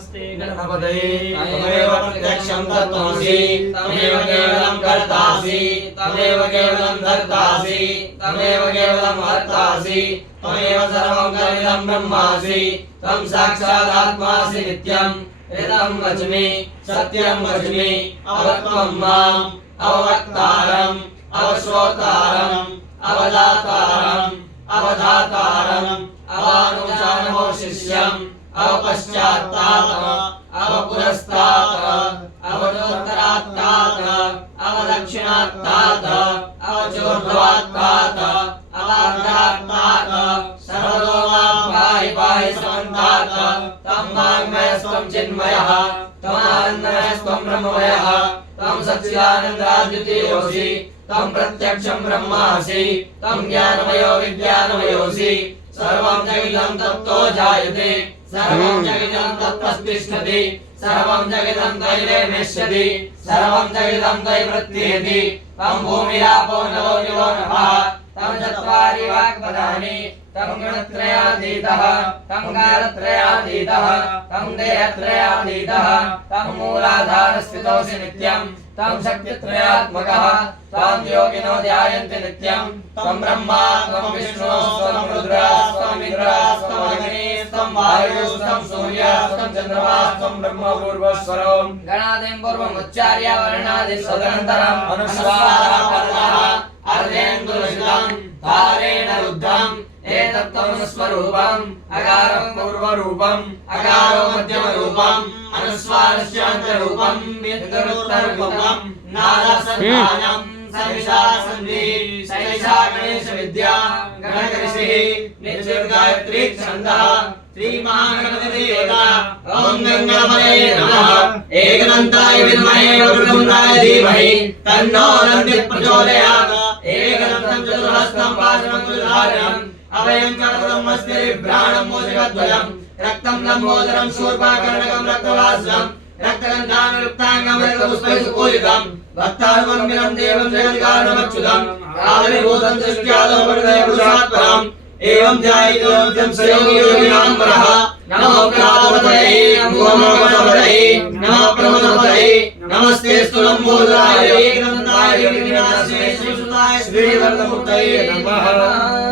नमस्ते गणपतये तमेव प्रत्यक्षं तत्त्वमसि तमेव केवलं कर्तासि तमेव केवलं धर्तासि तमेव केवलं हर्तासि तमेव सर्वं कविदं ब्रह्मासि त्वं साक्षादात्मासि नित्यं ऋतं वच्मि सत्यं वच्मि अवत्वं माम् अववक्तारम् अवश्रोतारम् अवदातारम् अवधातारम् अवानुचानहो शिष्यम् अवपश्चात्तात अवपुरस्तात् अवदोत्तरात्तात अवदक्षिणात्तात अवचोर्ध्वात्तात अवार्धात्तात सर्वतो मां पाहि पाहि समन्तात् तं वाङ्मयस्त्वं चिन्मयः त्वमानन्दमयस्त्वं ब्रह्ममयः त्वं सच्चिदानन्दाद्वितीयोऽसि त्वं प्रत्यक्षं ब्रह्मासि त्वं ज्ञानमयो विज्ञानमयोऽसि सर्वं जगतं तत्तो जायते सर्वं जगतं तत्त्वस्तिष्ठति सर्वं जगतं तैरेमेष्यति सर्वं जगतं तैवृत्येति तं भूमिरापो नभो निभो नभः तं चत्वारि वाक्पदानि तं गणत्रयातीतः तं कालत्रयातीतः तं देहत्रयातीतः तं मूलाधारस्थितोऽसि नित्यं तं शक्तित्रयात्मकः त्वां योगिनो ध्यायन्ति नित्यं त्वं ब्रह्मा त्वं विष्णु त्वं रुद्रः त्वं इन्द्रः त्वं अग्निः त्वं वायुः त्वं सूर्यः त्वं चन्द्रमाः त्वं ब्रह्म पूर्वस्वरम् गणादिं पूर्वमुच्चार्य वर्णादि सदनन्तरम् अनुस्वारः परतः अर्धेन्दुरहितं धारेण रुद्धम् एतत्त्वं स्वरूपम् अकारं पूर्वरूपम् अकारो मध्यमरूपम् अनुस्वारस्यान्तरूपम् विदुरुत्तररूपम् नादसन्धानम् सविशा सन्धिः सैषा गणेशविद्या गणकऋषिः नित्यगायत्री छन्दः श्रीमहागणपतिदेवता ॐ गङ्गामये नमः एकदन्ताय विद्महे वक्रतुण्डाय धीमहि तन्नो दन्तिः प्रचोदयात् एकदन्तं चतुर्हस्तं पाशमङ्कुशधारिणम् अभयं कर्णं मस्तिर्भ्राणं मोदकद्वयं रक्तं लम्बोदरं शूर्पकर्णकं रक्तवासं रक्तगन्धानुयुक्ताङ्गं रक्तपुष्पैः सुपूजितं भक्तानुमन्दिरं देवं जगत्कारणमच्युतं कालविभूतं सृष्ट्यादौ पुरुषात्परम् एवं ध्यायितोऽन्त्यं सयोगियोगिनां परः नमो प्रातपतये नमो गणपतये नमो प्रमदपतये नमस्ते स्तुलम्बोदराय एकदन्ताय योगिनाथाय श्रीवरदमूर्तये नमः।